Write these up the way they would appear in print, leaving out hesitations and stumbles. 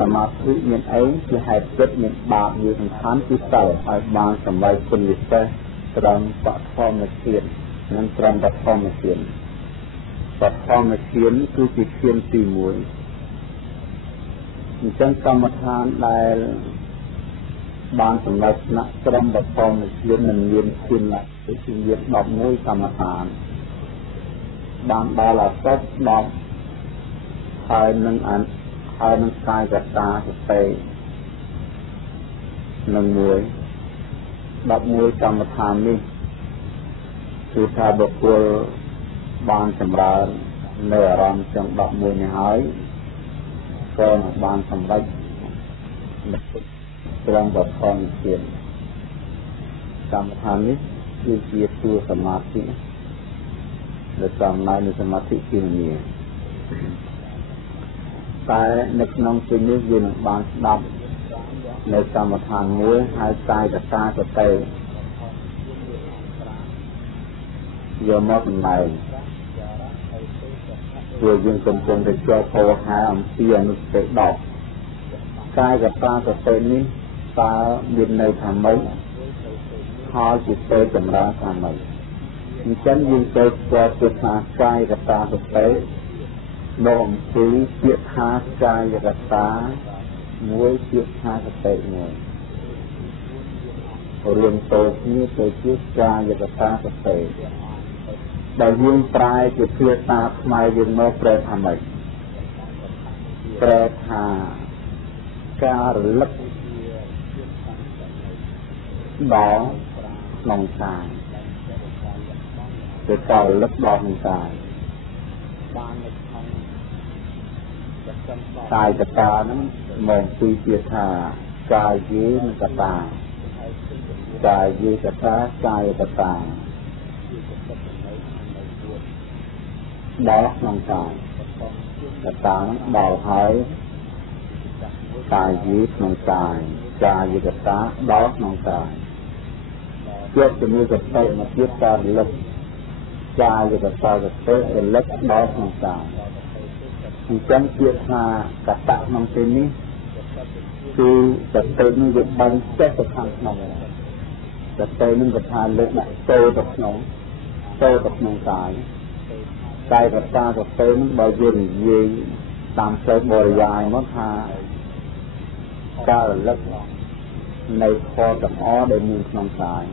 សមាធិមានអីជាហេតុចិត្តមានបាបជាសំខាន់គឺសិលឲ្យបានសម្រេចគុណវិសេសត្រឹមបឋមធាននិងត្រឹមបឋមធានបឋមធានគឺជាធានទី1អញ្ចឹងកម្មដ្ឋានដែលបានសម្រេចថ្នាក់ត្រឹមបឋមធាននឹងមានធានណាគឺមាន11កម្មដ្ឋានបានដល់អសត់10ហើយនឹងកាយកតាសតិនឹង11កម្មដ្ឋាននេះគឺថាបុគ្គលបានចម្រើននៅអារម្មណ៍ទាំង11នេះហើយក៏នឹងបានសម្រេចត្រឹមបឋមធានកម្មដ្ឋាននេះគឺជាតួសមាធិដែលសំណើនៅសមាធិជានាតែនៅក្នុងទីនេះយើងនឹងបានស្ដាប់នៅកម្មដ្ឋានមួយហើយកាយកតាសតិយកមកសម្ដែងព្រោះយើងកំពុងតែជាប់ហៅអំពីអនុស្តិ10កាយកតាសតិនេះតើមានន័យថាម៉េចហើយជាទៅចម្រើនថាម៉េចអញ្ចឹងយើងទៅស្គាល់ពីថាកាយកតាសតិមកអំពីពាក្យថាកាយកតាមួយពាក្យថាសតិមួយរៀនទៅគ្នាទៅជាកាយកតាសតិដែលយើងប្រែជាភាសាខ្មែរយើងមកប្រែថាម៉េចប្រែថាការរលឹកដល់ក្នុងកាយគឺការរលឹកដល់ក្នុងកាយកាយកតាហ្នឹងមកពីពាក្យថាកាយេនកតាកាយេកតាកាយកតាដល់ក្នុងកាយកតាដល់ហើយកាយេក្នុងកាយកាយកតាដល់ក្នុងកាយជាប់ជាមួយសតិមកទៀតការរលឹកកាយកតាសតិរលឹកដល់ក្នុងកាយអញ្ចឹងពាក្យថាកតៈក្នុងទីនេះគឺសតិនឹងវាបានចេះទៅខាងក្នុងសតិនឹងក៏ថាលើកដាក់ចូលទៅក្នុងកាយកាយកតាសតិនឹងបើយើងនិយាយតាមផ្លូវបរិយាយមកថាការរលឹកនៃផលទាំងអស់ដែលមានក្នុងកាយ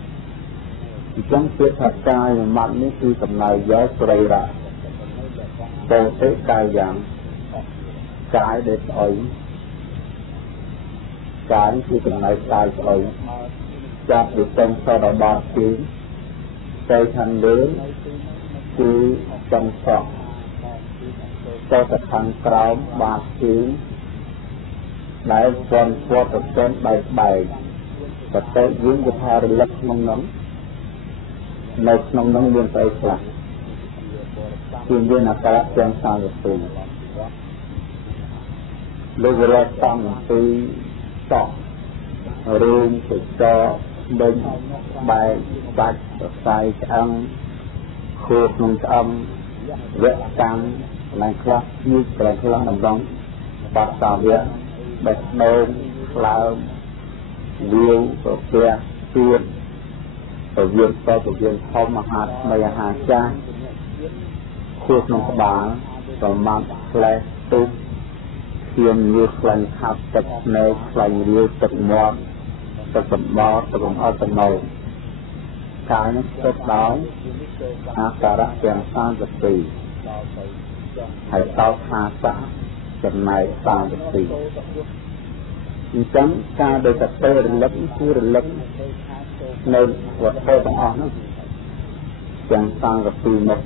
អញ្ចឹងពាក្យថាកាយមួយម៉ាត់នេះគឺសំដៅយកសរីរៈពោធិកាយយ៉ាងកាយដែលស្អុយកាយគឺសំដៅកាយស្អុយចាប់ពីចុងសតដល់ជើងទៅខាងលើគឺចុងសក់ទៅខាងក្រោមបាតជើងដែលជាន់ជាប់ទៅtrênបែកសតិយើងគឺថារលឹកក្នុងនោះនៅក្នុងនោះមានស្អីខ្លះគឺមានអាការៈទាំង32លើករកតាមពីសក់រួមទៅចោដេញបែកបាច់សរសៃឆ្អឹងខួរក្នុងឆ្អឹងវគ្គកម្មកន្លែងខ្លះជួយកន្លែងខ្លះដំណងបាត់សាវៈបេះដូងខ្លើមវាវប្រពះទួតពវៀនតពវៀនធំអាហារថ្មីអាហារចាស់ខួរក្នុងក្បាលប្រមាណផ្លែទុបឈាមញើសខ្លាញ់ខាប់ទឹកភ្នែកខ្លាញ់រាវទឹកមាត់ទឹកសម្បត្តិទឹកអំអត់តំណោកាយនឹងស្ទើរដោយអាការៈទាំង32ហើយតោខាសៈចំណែក32អញ្ចឹងការដែលសតិរលឹកគឺរលឹកនៅវត្ថុទាំងអស់នោះទាំង32មុខ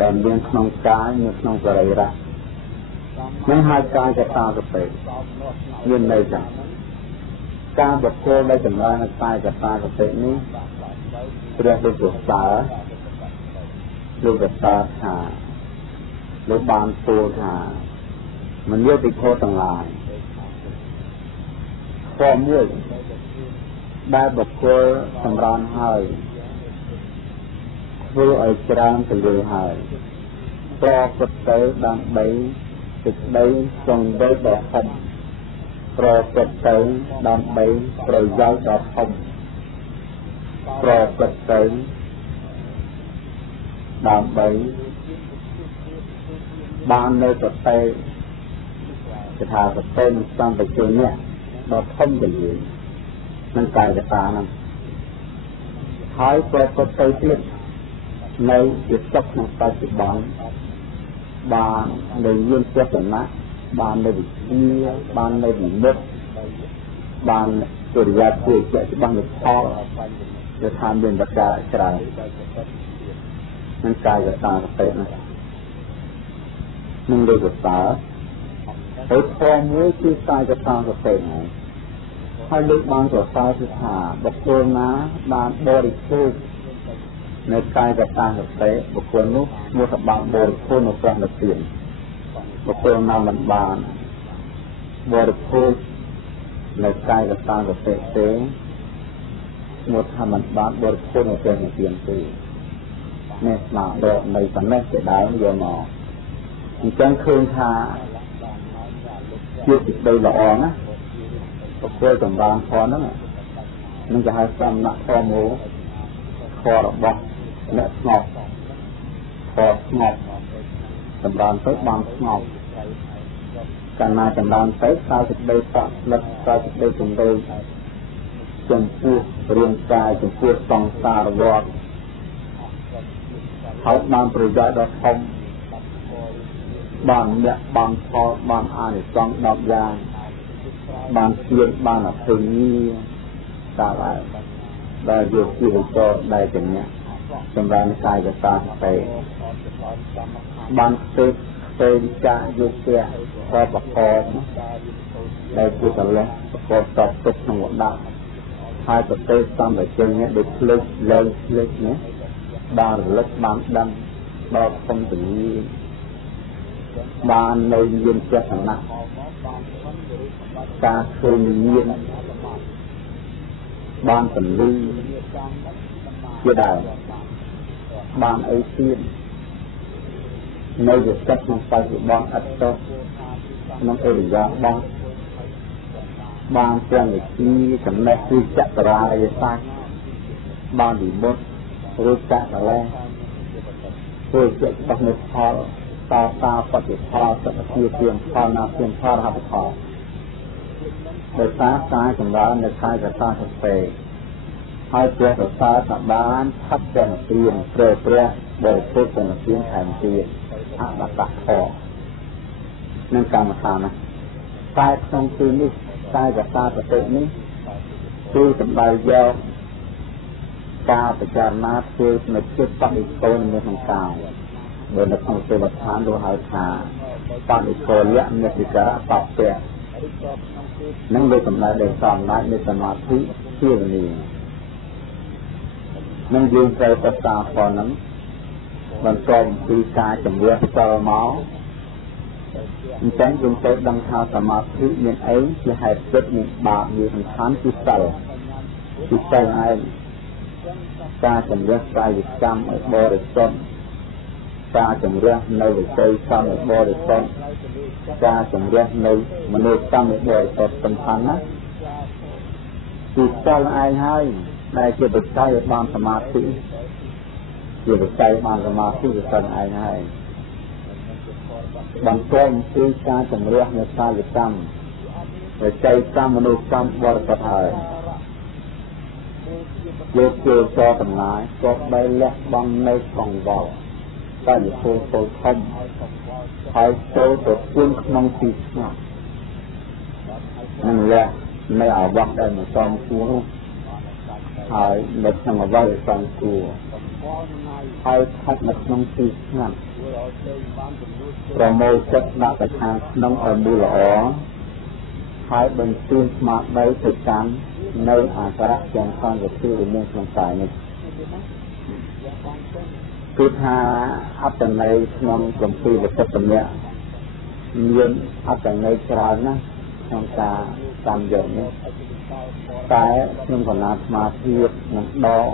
ដែលមានក្នុងកាយនិងក្នុងសរីរៈនឹងហៅកាយកតាសតិមានន័យថាការបុគ្គលដែលចម្រើនកាយកតាសតិនេះព្រះដូចជាលោកកតាថាលោកបានពោលថាមនោទិធទាំងឡាយข้อមួយដែលបុគ្គលសម្រានហើយធ្វើឲ្យច្រើនទៅលើហើយប្រកបទៅដើម្បីសេចក្តីសង្វេគដ៏ហិន ប្រព្រឹត្តទៅដើម្បីប្រយោជន៍ដល់ធំប្រព្រឹត្តទៅដើម្បីបាននៅសតិគឺថាសតិនឹងសំបជញ្ញៈដល់ធំទៅលើនឹងកាយកតាហ្នឹងហើយប្រព្រឹត្តទៅទៀតនៅជាសុខក្នុងបច្ចុប្បន្នបាននៅមានចេតនាបាននៅវិជ្ជាបាននៅវិមុតបានទុរិយាជាជាច្បាស់នៃផលគឺថាមានបកាច្រើននឹងកាយកតាសតិណានឹងលើកតាហើយធម៌មួយគឺកាយកតាសតិហ្នឹងហើយលើកបានសរសើរគឺថាបុគ្គលណាបានបរិភោគនៅកាយកតាសតិបុគ្គលនោះមកសម្បត្តិបរិភោគនៅព្រះនិព្វានបុគ្គលណាមិនបានបរិភោគនៅកាយកតាសតិទេមកថាមិនបានបរិភោគនៅព្រះនិព្វានទេនេះស្មារតីនៃប៉ុណ្ណេះទៅដើមយកមកអញ្ចឹងឃើញថាជាសេចក្តីល្អណាស់បុគ្គលចម្រើនធម៌ហ្នឹងនឹងគេហៅសំណាក់ធម៌មួយធម៌របស់អ្នកស្ងប់ធម៌ស្ងប់ចម្រើនទៅបានស្ងប់កាលណាចម្រើនទៅកើតសេចក្តីប្រលឹកកើតសេចក្តីជំរុញចំពោះរាងកាយចំពោះសង្សារវដ្តហើយបានប្រយោជន៍ដល់ធំបានអ្នកបានផលបានអានិសង្ស10យ៉ាងបានជាតិបានអភ័យញាតាមដែលយកជីវិតចូលដែលជាអ្នកសម្រាប់កាយកតាសតិបានទេពេញចាយុគៈប្រកបដែលជាកលៈប្រកបតទុកក្នុងវត្តហើយប្រទេសសម្បជញ្ញៈដូចភ្លេចលើភ្លេចនេះបានរលឹកបានដឹងដល់ធំទលាបាននៅមានចេតនាការឃើញមានបានពលីជាដើមបានអីទៀតនៅវិចិត្រក្នុងបច្ចុប្បន្នអត្តតក្នុងអរិយាបថបានទាំងវិជាចំណេះគឺចក្រារិយសាស្ត្របានវិមុតឬចក្រាធ្វើជាច្បាស់នៅផលតតាបฏิផលសក្តិជាផលណាជាផលហត្ថផលដោយសារការចម្រើននៅកាយកតាសតិហើយព្រះប្រសើរថាបានផាត់ទាំងទានព្រះបរិសុទ្ធទាំងទានថែមទៀតអបតៈធម៌នឹងកម្មដ្ឋានណាតែក្នុងទីនេះកាយកតាសតិនេះគឺសម្ដៅយកការពិចារណាធ្វើនៅចិត្តបរិកលនៅក្នុងកាយបើនៅក្នុងទេវឋានលោកហៅថាបរិកលៈមេតិកាបព្វៈនឹងលើកំណត់ដែលសំណាច់នៃសមាធិជាវនីនឹងយើងត្រូវប្រសាផងហ្នឹងបន្តពីការជំនឿផ្ទាល់មកអញ្ចឹងយើងត្រូវដឹងថាសមាធិមានអីជាហេតុចិត្តមានបាបមានសំខាន់គឺសិលគឺសិលឯងការជំនឿកាយកម្មឲ្យបរិសុទ្ធការជំនឿនៅវិច័យកម្មឲ្យបរិសុទ្ធការជំនឿនៅមនោកម្មឲ្យបរិសុទ្ធសំខាន់ណាគឺសិលឯងហើយដែលជាបច្ច័យឲ្យបានសមាធិជាបច្ច័យបានសមាធិគឺសិលឯងហើយបន្តពីការជំនឿនៅកាយកម្មវិច័យកម្មមនោកម្មបរិសុទ្ធហើយយកជាចោតំណាយក៏បីលះបង់នៅកង្វល់តែជាពលពលធំហើយចូលទៅជួនក្នុងទីស្ងាត់នឹងលះនៅអវត្តដែលមិនសមគួរហើយនៅក្នុងអវត្តដែលសមគួរហើយខាត់នៅក្នុងទីស្ងាត់ប្រមូលចិត្តដាក់ទៅខាងក្នុងឲ្យមូលល្អហើយបញ្ជូនស្មារតីទៅកាន់នៅអាការៈទាំងសង្កត់ដែលមានក្នុងកាយនេះគឺថាអត្តន័យក្នុងគម្ពីរវិសុទ្ធមគ្គមានអត្តន័យច្រើនណាស់ក្នុងការតាមយកនេះតែក្នុងគណៈសមាធិនឹងដក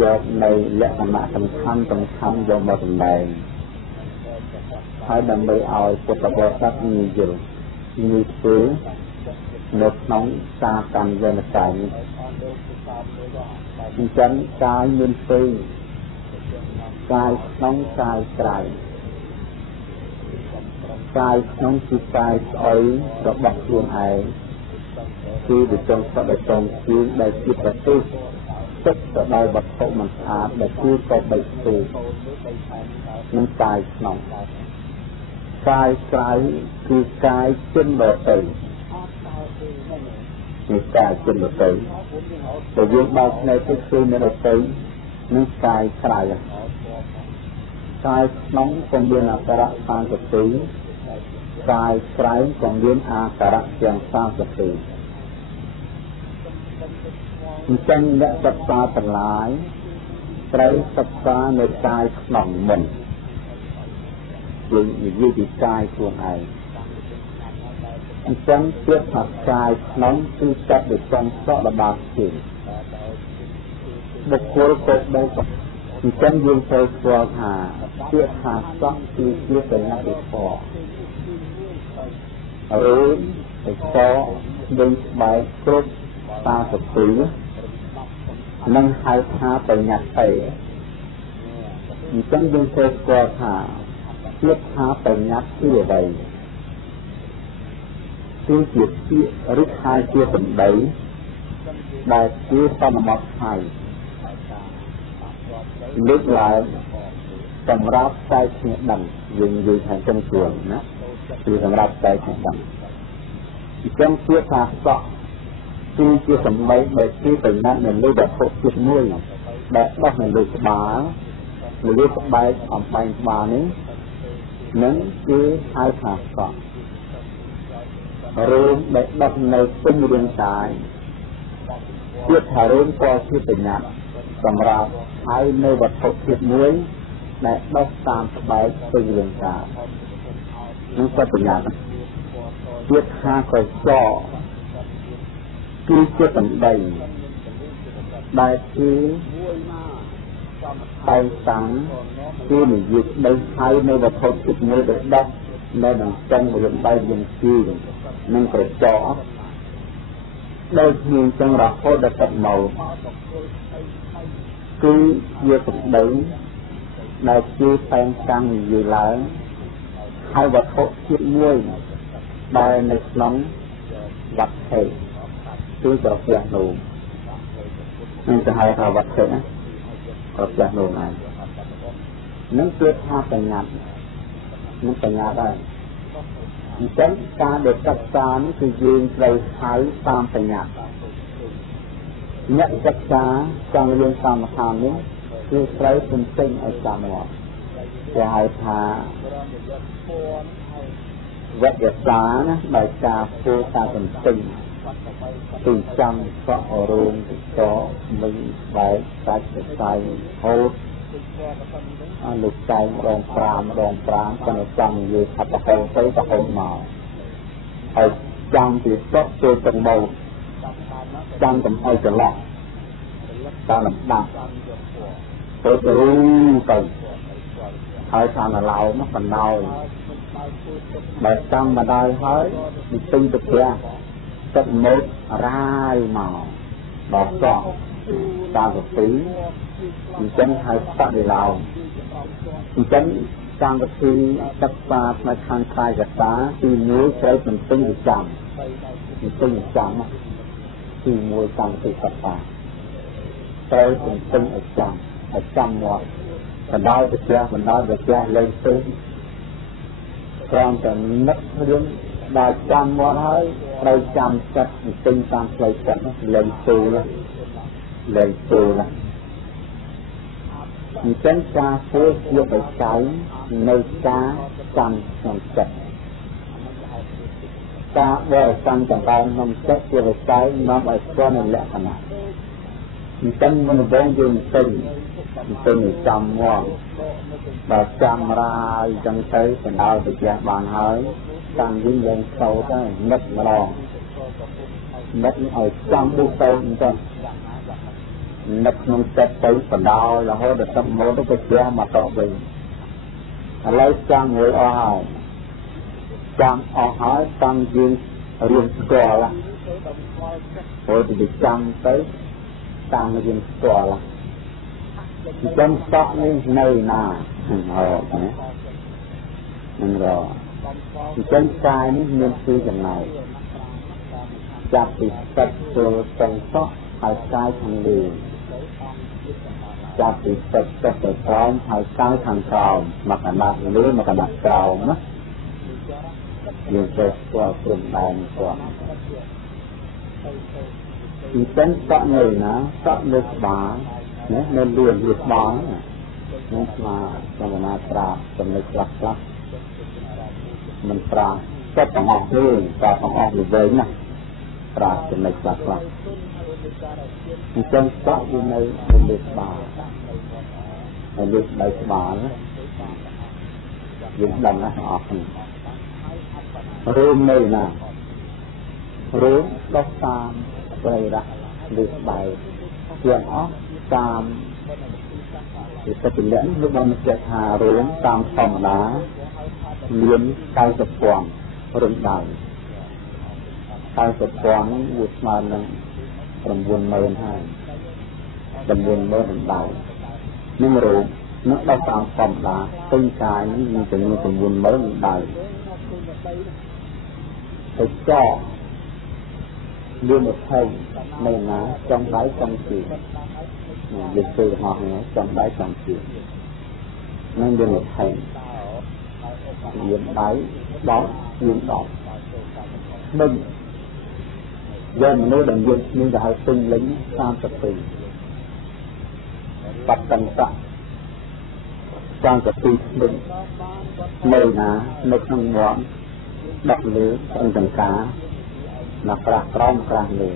យកនៅលក្ខណៈសំខាន់យកមកសម្ដែងហើយដើម្បីឲ្យពុទ្ធបរិស័ទងាយយល់ងាយធ្វើ nước nóng xa cầm dân là cảnh chân cái nguyên phi cái nóng cái trái cái nóng chỉ cái ấy có bọc luôn ấy khi được trong sắp được trong chuyên đại chiếc vật tư tất cả đại vật khổ mình để cứ có bệnh tù nhưng cái nóng cái tráiคือcái chân bờ tửคือcái chân bờ tửแต่ยังบางในที่คือในบะtửនឹងកាយក្រៃកាយក្នុងក៏មានអាការៈ32កាយក្រៃក៏មានអាការៈទាំង32អញ្ចឹងអ្នកសិក្សាទាំងឡាយត្រូវសិក្សានៅកាយក្នុងមុនយើងនិយាយពីកាយខ្លួនឯងអញ្ចឹងពាក្យថាកាយក្នុងគឺចាត់ដោយចំសក់របស់ជាបុគ្គលក៏បីអញ្ចឹងយើងត្រូវស្គាល់ថាពាក្យថាសក់គឺជាសញ្ញាវិធរឬទៅសក់ដូចបែកគ្រប់32នឹងហៅថាបញ្ញត្តិអញ្ចឹងយើងត្រូវស្គាល់ថាពាក្យថាបញ្ញត្តិគឺអ្វីគឺជាពាក្យឬថាជាសម្ដីដែលជាសមមតថៃលើកឡើងសម្រាប់ចែកគ្នាដឹងយើងនិយាយថាចំជួនណាគឺសម្រាប់ចែកគ្នាដឹងអញ្ចឹងពាក្យថាសក់គឺជាសម្ដីដែលជាបញ្ញត្តិនៅលើវត្ថុជាតិមួយដែលដោះនៅលើក្បាលនៅលើក្បែកអំបែងក្បាលនេះនឹងគឺហៅថាសក់រឿងដែលដោះនៅពេញរាងកាយពាក្យថារឿងក៏ជាបញ្ញត្តិសម្រាប់ឲ្យនៅវត្ថុជាតិមួយដែលដោះតាមក្បែកពេញរាងកាយនឹងក៏បញ្ញត្តិពាក្យថាកសគឺជាសម្ដីដែលគឺតែងតាំងគឺនិយាយដីហើយនៅវត្ថុជាតិមួយដែលដោះនៅនឹងចុងរឿងដៃយើងជានឹងក្រចកដោយមានចឹងរហូតដល់ទឹកមកគឺជាសម្ដីដែលជាតែងតាំងនិយាយឡើងហើយវត្ថុជាតិមួយដែលនៅក្នុងវត្ថុគឺប្រផ្ទះនោះនឹងទៅហៅថាវត្ថុណាប្រផ្ទះនោះឯងនឹងគឺថាបញ្ញត្តិនឹងបញ្ញត្តិដែរអញ្ចឹងការដែលសិក្សានេះគឺយើងត្រូវហៅតាមបញ្ញត្តិអ្នកសិក្សាចង់រៀនកម្មដ្ឋាននេះគឺត្រូវទន្ទឹងឲ្យចាំមកគេហៅថាវគ្គសាណាដោយការធ្វើការទន្ទឹងទីចាំសក់រោងកមីបែកសាច់ស្សាយហូតអនុចែងរង5ប៉ុន្តែចាំនិយាយថាប្រហែលទៅប្រហែលមកហើយចាំពីសក់ចូលទៅមកចាំកុំឲ្យច្រឡំតាមលំដាប់ទៅរូទៅហើយតាមឡៅមកបណ្ដោយបើចាំបណ្ដោយហើយពីពេញទៅផ្ទះទឹកមុខរាយមកដល់សក់តាមទៅអញ្ចឹងហើយបដិឡោអញ្ចឹងតាមវិធីសិក្សាផ្នែកខាងកាយកតាទី1ត្រូវទន្ទឹងវិចាំទី1កម្មវិធីសិក្សាត្រូវទន្ទឹងឲ្យចាំមកបណ្ដោយទៅផ្ទះលេងទៅក្រំតែនឹករឿងដែលចាំមកហើយត្រូវចាំចិត្តទន្ទឹងតាមផ្លូវចិត្តលេងទូលអញ្ចឹងការធ្វើជាបច្ច័យនៃការចាំក្នុងចិត្តការបរិស័ទទាំងឡាយក្នុងចិត្តជាបច្ច័យនាំឲ្យស្គាល់នូវលក្ខណៈអញ្ចឹងមុនវងយើងទៅចាំមកបើចាំរាយចឹងទៅបណ្ដោយទៅផ្ទះបានហើយតាមវិញយើងសោទៅនឹកម្ដងនឹកឲ្យចាំដូចទៅអញ្ចឹងនឹកក្នុងចិត្តទៅបណ្ដោយរហូតដល់ទឹកមកទៅផ្ទះមកតវិញឥឡូវចាំមួយអស់ហើយចាំអស់ហើយតាមយើង រៀនស្គាល់ព្រោះទៅចាំទៅតាមរៀនស្គាល់អញ្ចឹងសក់នេះនៅណានឹងរកអញ្ចឹងកាយនេះមានពីរចំណែកចាប់ពីទឹកចូលទៅសក់ហើយកាយខាងលើចាប់ពីទឹកទៅក្រោមហើយកាយខាងក្រោមមកកណ្ដាលលើមកកណ្ដាលក្រោមណាយើងទៅស្គាល់ព្រំដែនគាត់អញ្ចឹងសក់នៅណាសក់លើក្បាលណានៅលឿនលើក្បាលនឹងស្មាសមណាប្រាចំណុចខ្លះមិនប្រាចិត្តទាំងអស់ទេតែទាំងអស់ទៅវិញណាប្រាចំណុចខ្លះអញ្ចឹងសក់វានៅលើក្បាលហើយលើដៃក្បាលយើងដឹងណាទាំងអស់គ្នារួមនៅណារួមដោះតាមប្រៃរៈលើស្បែកទាំងអស់តាមពីទឹកលក្ខលោកបានបញ្ជាក់ថារួមតាមធម្មតាមាន40ពាន់រំដៅ40ពាន់វាស្មើនឹង 90000 ហើយ 90000 រំដៅនឹងរួមនឹងដល់តាមធម្មតាពេញកាយនេះមានចំនួន 90000 រំដៅទៅចោមាន20នៅណាចំដៃចំជើងយើងធ្វើហោះនេះចំដៃចំជើងនឹងមាន20មានដៃ10មាន10មិនយើងមនុស្សដែលយើងមានទៅឲ្យពេញលេញ32បត្តន្តៈ32មិននៅណានៅក្នុងមាត់ដាក់លើអន្តង្ការមកក្រាស់ក្រោមក្រាស់លើ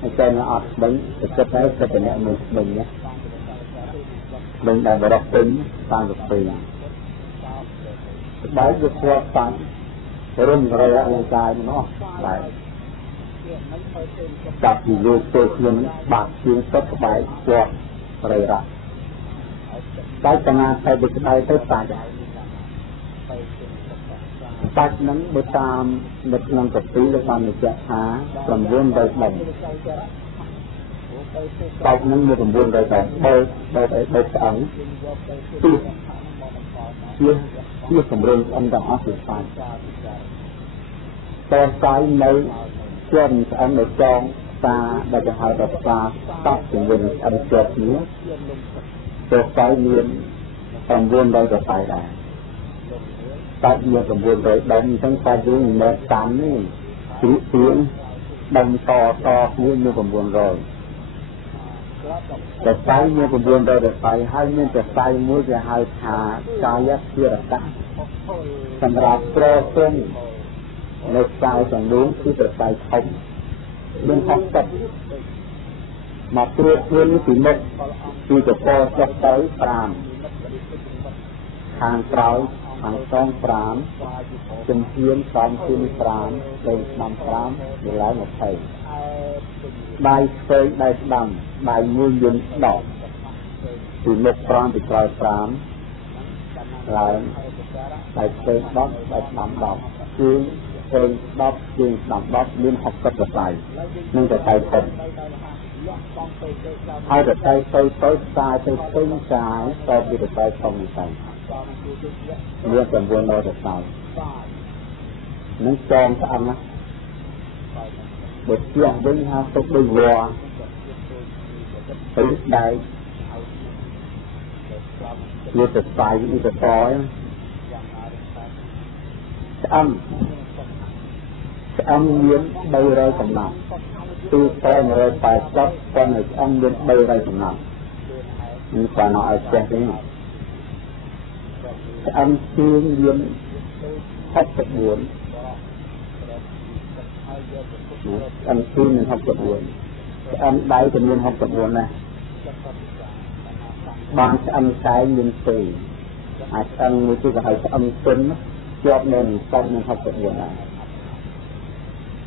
ហើយតែនៅអត់ស្បិញទៅគិតទៅគិតតែអ្នកមួយស្បិញណាស្បិញដែលបរិបពេញ32ស្បែកវាស្គាល់តាំងរំរៃអលង្ការនោះបែបចាប់ពីលើទៅខ្លួនបាក់ជាងទឹកស្បែកស្គាល់រៃរៈតែកណាតែវិក្តៅទៅតាច់បាច់នឹងបើតាមនៅក្នុងកពីលោកបានបញ្ជាក់ថា900 ដុំបាច់នឹងមាន900 ដុំបើស្អឹងជាសម្រុំស្អឹងទាំងអស់ជាបាច់តែស្អីនៅជាប់ស្អឹងនៅចងតាដែលគេហៅថាស្តាតប់ជាមួយនឹងស្អឹងជាប់គ្នាតែស្អីមាន900 ដុំដែរតែមាន900 ដុំអញ្ចឹងតែយើងមិនមែនតាមនេះជ្រុះព្រៀងដុំតគ្នាមាន900តែតែមាន900តែហើយមានតែតែមួយគេហៅថាកាយវិរតៈសម្រាប់ប្រសិននៅខ្សែទាំងនោះគឺតែតែធំមាន60មកព្រួតខ្លួនពីមុខពីកពចុះទៅ5ខាងក្រោយខាងសង5ជំហានសំជាង5ទៅឆ្នាំ5វាឡើង20ដៃស្វែងដៃស្ដាំដៃមួយយន្ត10ពីមុខ5ពីក្រោយ5ឡើងដៃស្វែង10ដៃស្ដាំ10ជើងស្វែង10ជើងស្ដាំ10មាន60កសែនឹងតែតែធំហើយតែទៅខ្សែទៅពេញកាយតពីតែធំទៅមាន900ទៅsauនឹងចងស្អឹងណាបើជាប់វិញហៅទុកដូចវ៉ាទៅដៃវាទៅស្បាយវាទៅតយស្អឹងមាន300កំណត់ទូតែ180ប៉ុន្តែស្អឹងមាន300កំណត់នេះគាត់នៅឲ្យចេះទេស្អឹងជើងមាន64ស្អឹងជើងមាន64ស្អឹងដៃក៏មាន64ដែរបានស្អឹងខ្សែមាន2អាចស្អឹងមួយគឺគេហៅស្អឹងទន់ជាប់នៅនឹងស្អឹងមាន64ដែរ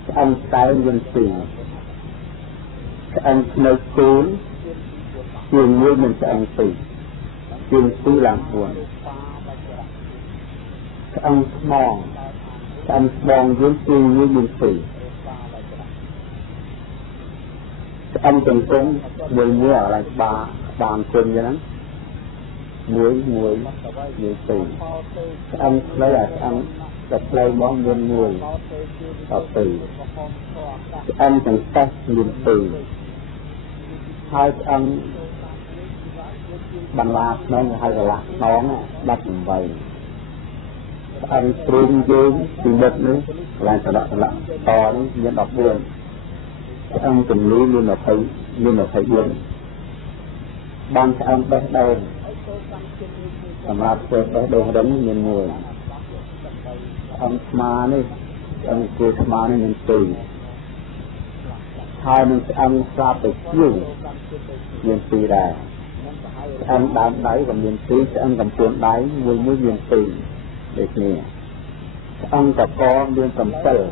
ស្អឹងខ្សែមាន2ស្អឹងនៅគូលជាងមួយមានស្អឹង2ជាង2ឡើង4ស្អឹងស្មង ăn bong dưới suy như miền phỉ ăn từng cũng mùi ở lại bàn quên như lắm muối phỉ ăn lấy là ăn tập lấy bóng mùi tập phỉ ăn từng tách miền phỉ hai ăn bằng lạc nó hay là lạc nón đặt vậy ăn trùng dương thì bật nữa là to nhân đọc buồn ăn từng lý luôn là thấy buồn ban ăn bé đầu làm ra chơi bé đầu đánh nhìn người ăn ma đi ăn cua ma đi nhìn tùy hai mình sẽ ăn ra từ chiều nhìn tùy đà ăn đám đáy và miền tây sẽ ăn cầm cuốn đáy mùi miền tây để nhẹ ăn cả con liên cầm sờ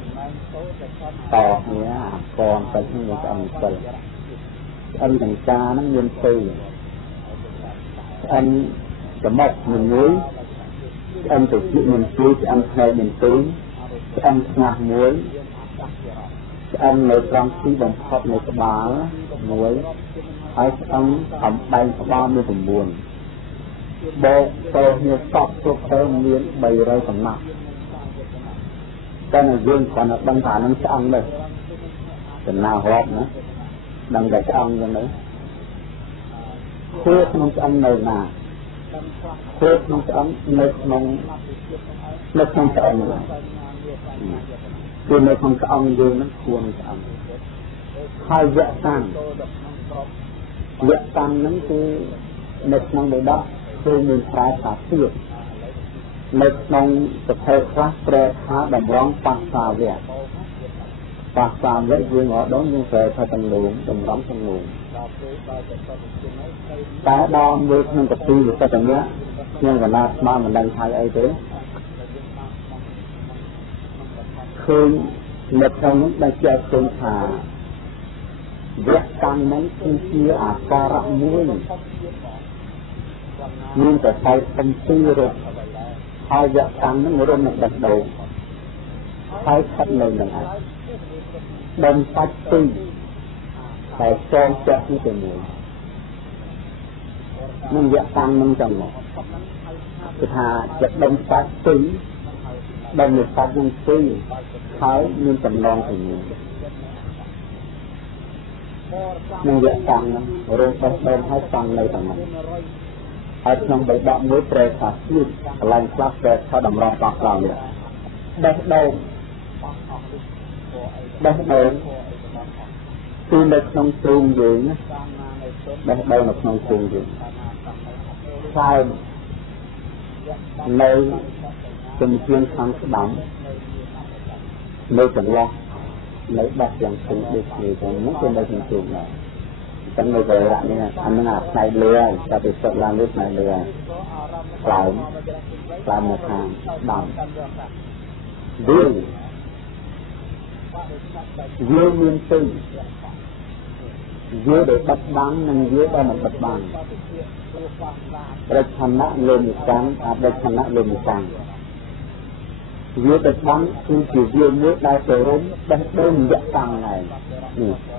to nhé con phải người ăn sờ ăn thằng cha nó miền tây ăn cả mọc miền núi ăn từ chuyện miền tây sẽ ăn theo miền tây ăn ngạc muối ăn lấy rong xí bằng khóc lấy cái bá muối ai ăn ẩm bay có 30 buồn bộ tơ như sọt thuốc tơ miếng bày rơi còn nặng cái này dương còn là đăng thả nó sẽ ăn đây cần nào hộp nữa đăng để sẽ ăn rồi nữa khuyết nó sẽ ăn nơi nào khuyết nó sẽ ăn nơi không sẽ ăn nữa khi nơi không sẽ ăn dương nó cuồng sẽ ăn hai vợ tăng nó cứ nực nông để đóคือมีปลายสาเสียในนองจะเทคลาสเปรย์หาดำร้องปัสสาวะปัสสาวะยืนอดยังเสยพตังหลวงดำร้องตังหลวงแต่ดอมเวทมันกับตีอยู่แต่ตรงนี้ยังกับนามามันดังไทยไอ้เด้คือในตรงได้เจอคนขาเวียกันนั้นคือเชื่ออาการะมุ้ยnhưngแต่ใช้เป็นชื่อรถใช้ยากันนั้นรถมันดัดโดใช้ขัดเลยหนึ่งดมปัดตีแต่ซองจะที่เป็นหนึ่งมันยากันมันจังหวะคือถ้าจะดมปัดตีดมหรือปัดยังตีใช้มันจำลองถึงหนึ่งมันยากันนั้นรถไปดมให้ฟังเลยต่างนั้นở trong bảy đoạn mới tre phạt luôn lành class tre theo đầm rong bạc làm vậy đây từ đây trong trường gì nhé đây là trong trường gì sai nơi từng chuyên kháng đóng nơi chẳng lo lấy bạc dạng từng được gì còn mất trên đây từng trường này chẳng người về lại như anh nó này lừa ta bị sợ làm lúc này lừa lại một hàng đồng dưới nguyên tư dưới để bắt bán nên dưới đây là bắt bán đây thành nã lên một trắng đây thành nã lên một trắng dưới bắt bánคือchỉ dưới nước đây tới rốn đây đơn giản tăng này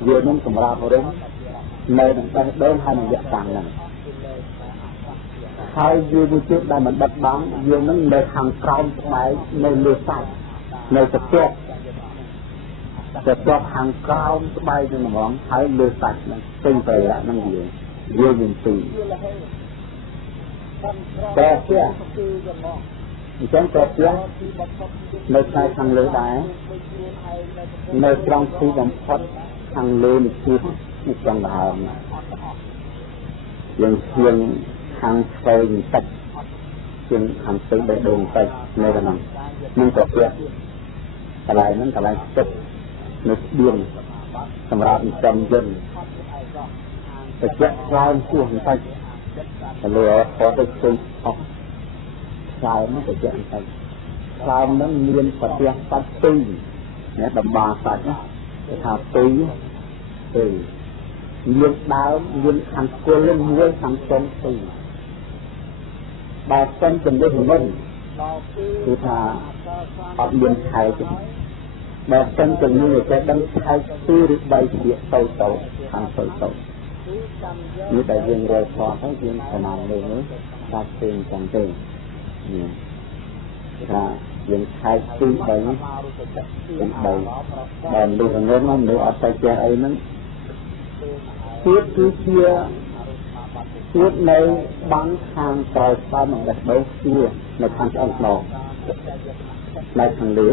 dưới nó cũng ra vào rốn nơi mình đơn hai mình dạng tàng này hai dưới như trước đây mình bắt bán dưới nó nơi hàng con máy nơi lừa sạch nơi tập chốt hàng con bay cho nó món hai lừa sạch này tinh về lại nó nhiều dưới mình tùy kẹt chứ chẳng kẹt chứ nơi sai thằng lừa đá nơi trong khi bằng phật thằng lừa mình chưa một trong đóยังเพียงทางไฟตัดเพียงทางซื้อได้โดนไปในระนั้นมันก็เพียงอะไรนั้นอะไรจบในเดือนสำหรับจำยันแต่เจ้าคลายช่วงไปเหลือพอได้ซื้อออกคลายมันก็จะไปคลายนั้นเรียนปฏิบัติตัดตีเนี่ยดำบาสัตว์นะจะทำตียืนดาวยืนทางกลัวเล่นมวยทางตรงตีบาดเส้นจนได้ถึงนั่น គឺថាអត់មានខែទេបើសិនជាមានតែដឹងខែ2ឬ3ជាតូចតូចខាងតូចតូចនេះតែយើងរកផងទៅយើងស្នាមលើនេះថាផ្សេងចឹងទេនេះថាយើងខែ2 3ទាំង3បើមនុស្សងងមនុស្សអត់ទៅចេះអីហ្នឹងទៀតគឺជាទៀតនៅបាំងខាងក្រោយស្បើមិនដាច់ដោជានៅខាងឆ្អឹងខ្នងនៅខាងលើ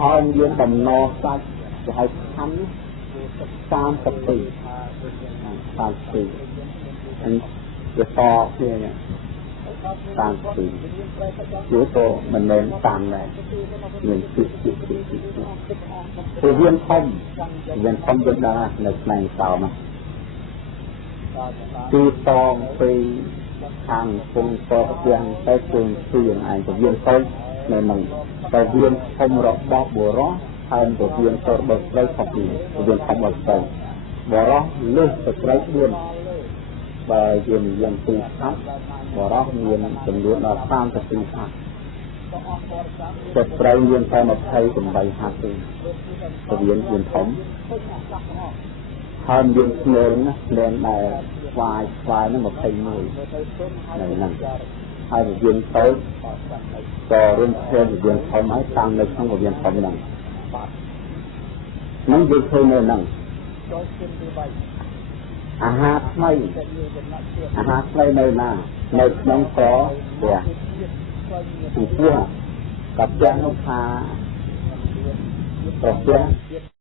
ហើយយើងដំណរសាច់ទៅឲ្យខំ32អញ្ចឹងវាតគ្នា32វាក៏មិនមែនតាមដែរមានពីវាធំយើងដឹងនៅផ្នែកសោមគឺតងពីខាងពងពកទាំងទៅជើងស្ទៀងឯងទៅវាតូចនៅនឹងទៅវាធំរបស់បុរសហើយទៅវាតូចរបស់ស្រីខុសពីវាធំរបស់ស្រីបុរសលើសទៅស្រី4បើយើងនិយាយពីខាត់បរោះមានចំនួនដល់32ខាត់ស្ត្រីមានតែ28ខាត់ទេរៀនធំហើយមានស្នេហ៍ណាស្នេហ៍ដែលស្វាយនឹង21នៅហ្នឹងហើយរៀនទៅក៏រៀនផ្សេងរៀនធំហើយតាំងនៅក្នុងរៀនធំហ្នឹងយើងឃើញនៅហ្នឹងអាហារថ្មីនៅណានៅក្នុងកព្រះពីព្រោះកព្យនោះថាប្រពន្ធ